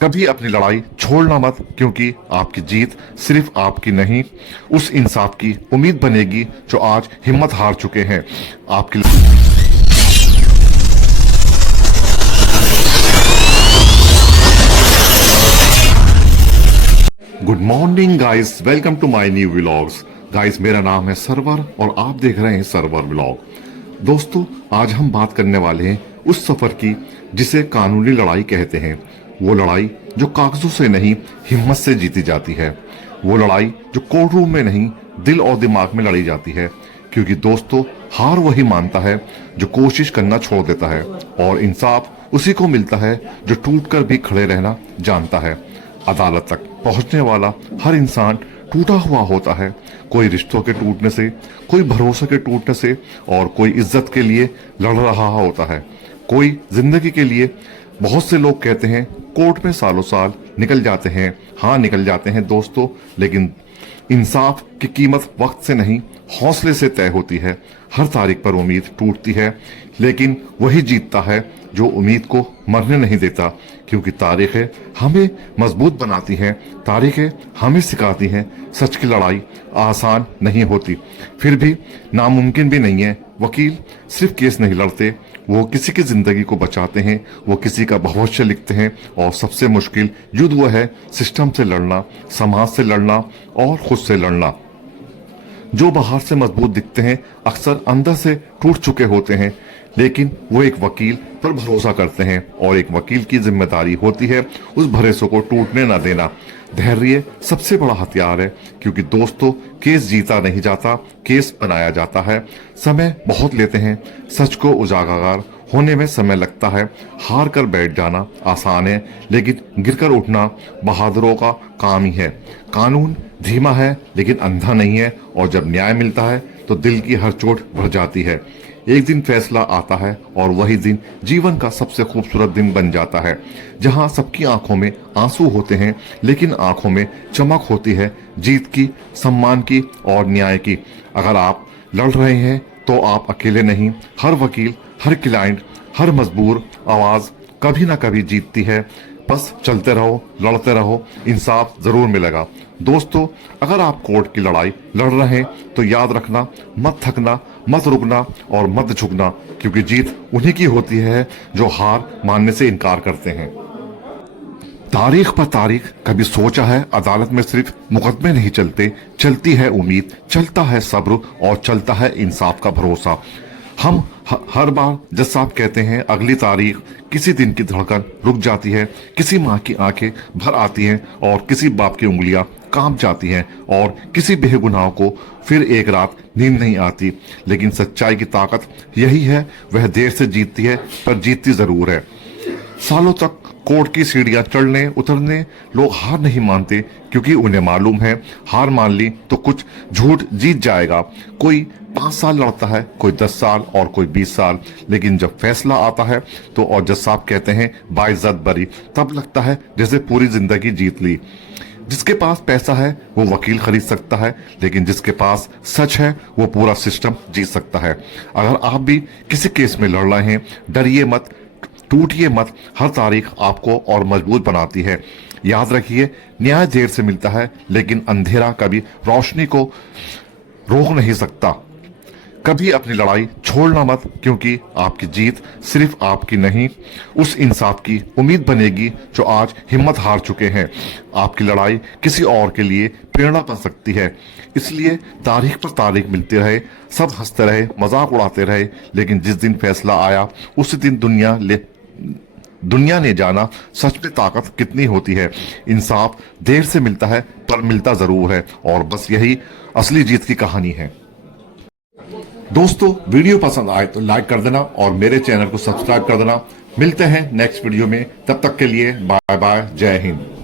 कभी अपनी लड़ाई छोड़ना मत, क्योंकि आपकी जीत सिर्फ आपकी नहीं, उस इंसाफ की उम्मीद बनेगी जो आज हिम्मत हार चुके हैं। आपकी good morning guys, welcome to my new vlogs. Guys, मेरा नाम है सरवर और आप देख रहे हैं सरवर व्लॉग। दोस्तों, आज हम बात करने वाले हैं उस सफर की जिसे कानूनी लड़ाई कहते हैं। वो लड़ाई जो कागजों से नहीं, हिम्मत से जीती जाती है। वो लड़ाई जो कोर्ट रूम में नहीं, दिल और दिमाग में लड़ी जाती है। क्योंकि दोस्तों, हार वही मानता है जो कोशिश करना छोड़ देता है, और इंसाफ उसी को मिलता है जो टूटकर भी खड़े रहना जानता है। अदालत तक पहुंचने वाला हर इंसान टूटा हुआ होता है। कोई रिश्तों के टूटने से, कोई भरोसे के टूटने से, और कोई इज्जत के लिए लड़ रहा होता है, कोई जिंदगी के लिए। बहुत से लोग कहते हैं कोर्ट में सालों साल निकल जाते हैं। हाँ, निकल जाते हैं दोस्तों, लेकिन इंसाफ की कीमत वक्त से नहीं, हौसले से तय होती है। हर तारीख पर उम्मीद टूटती है, लेकिन वही जीतता है जो उम्मीद को मरने नहीं देता। क्योंकि तारीखें हमें मजबूत बनाती हैं, तारीखें हमें सिखाती हैं सच की लड़ाई आसान नहीं होती, फिर भी नामुमकिन भी नहीं है। वकील सिर्फ केस नहीं लड़ते, वो किसी की जिंदगी को बचाते हैं, वो किसी का भविष्य लिखते हैं। और सबसे मुश्किल युद्ध वो है सिस्टम से लड़ना, समाज से लड़ना और खुद से लड़ना। जो बाहर से मजबूत दिखते हैं अक्सर अंदर से टूट चुके होते हैं, लेकिन वो एक वकील पर भरोसा करते हैं, और एक वकील की जिम्मेदारी होती है उस भरोसे को टूटने न देना। धैर्य सबसे बड़ा हथियार है, क्योंकि दोस्तों, केस जीता नहीं जाता, केस बनाया जाता है। समय बहुत लेते हैं, सच को उजागर होने में समय लगता है। हार कर बैठ जाना आसान है, लेकिन गिरकर उठना बहादुरों का काम ही है। कानून धीमा है लेकिन अंधा नहीं है, और जब न्याय मिलता है तो दिल की हर चोट भर जाती है। एक दिन फैसला आता है, और वही दिन जीवन का सबसे खूबसूरत दिन बन जाता है, जहां सबकी आंखों में आंसू होते हैं, लेकिन आंखों में चमक होती है जीत की, सम्मान की और न्याय की। अगर आप लड़ रहे हैं तो आप अकेले नहीं। हर वकील, हर क्लाइंट, हर मजबूर आवाज कभी ना कभी जीतती है। बस चलते रहो, लड़ते रहो, इंसाफ जरूर मिलेगा। दोस्तों, अगर आप कोर्ट की लड़ाई लड़ रहे हैं तो याद रखना, मत थकना, मत रुकना और मत झुकना, क्योंकि जीत उन्हीं की होती है जो हार मानने से इनकार करते हैं। तारीख पर तारीख कभी सोचा है अदालत में सिर्फ मुकदमे नहीं चलते, चलती है उम्मीद, चलता है सब्र और चलता है इंसाफ का भरोसा। हम हर बार जज साहब कहते हैं अगली तारीख, किसी दिन की धड़कन रुक जाती है, किसी माँ की आंखें भर आती हैं, और किसी बाप की उंगलियां कांप जाती हैं, और किसी बेगुनाह को फिर एक रात नींद नहीं आती। लेकिन सच्चाई की ताकत यही है, वह देर से जीतती है पर जीतती जरूर है। सालों तक कोर्ट की सीढ़ियां चढ़ने उतरने लोग हार नहीं मानते, क्योंकि उन्हें मालूम है हार मान ली तो कुछ झूठ जीत जाएगा। कोई 5 साल लड़ता है, कोई 10 साल और कोई 20 साल, लेकिन जब फैसला आता है तो और जज साहब कहते हैं बाइज्जत बरी, तब लगता है जैसे पूरी जिंदगी जीत ली। जिसके पास पैसा है वो वकील खरीद सकता है, लेकिन जिसके पास सच है वो पूरा सिस्टम जीत सकता है। अगर आप भी किसी केस में लड़ रहे हैं, डरिए मत, टूटिए मत। हर तारीख आपको और मजबूत बनाती है। याद रखिए, न्याय देर से मिलता है, लेकिन अंधेरा कभी रोशनी को रोक नहीं सकता। कभी अपनी लड़ाई छोड़ना मत, क्योंकि आपकी जीत सिर्फ आपकी नहीं, उस इंसाफ की उम्मीद बनेगी जो आज हिम्मत हार चुके हैं। आपकी लड़ाई किसी और के लिए प्रेरणा बन सकती है। इसलिए तारीख पर तारीख मिलती रहे, सब हंसते रहे, मजाक उड़ाते रहे, लेकिन जिस दिन फैसला आया उसी दिन दुनिया ने जाना सच में ताकत कितनी होती है। इंसाफ देर से मिलता है पर मिलता जरूर है, और बस यही असली जीत की कहानी है। दोस्तों, वीडियो पसंद आए तो लाइक कर देना और मेरे चैनल को सब्सक्राइब कर देना। मिलते हैं नेक्स्ट वीडियो में, तब तक के लिए बाय बाय, जय हिंद।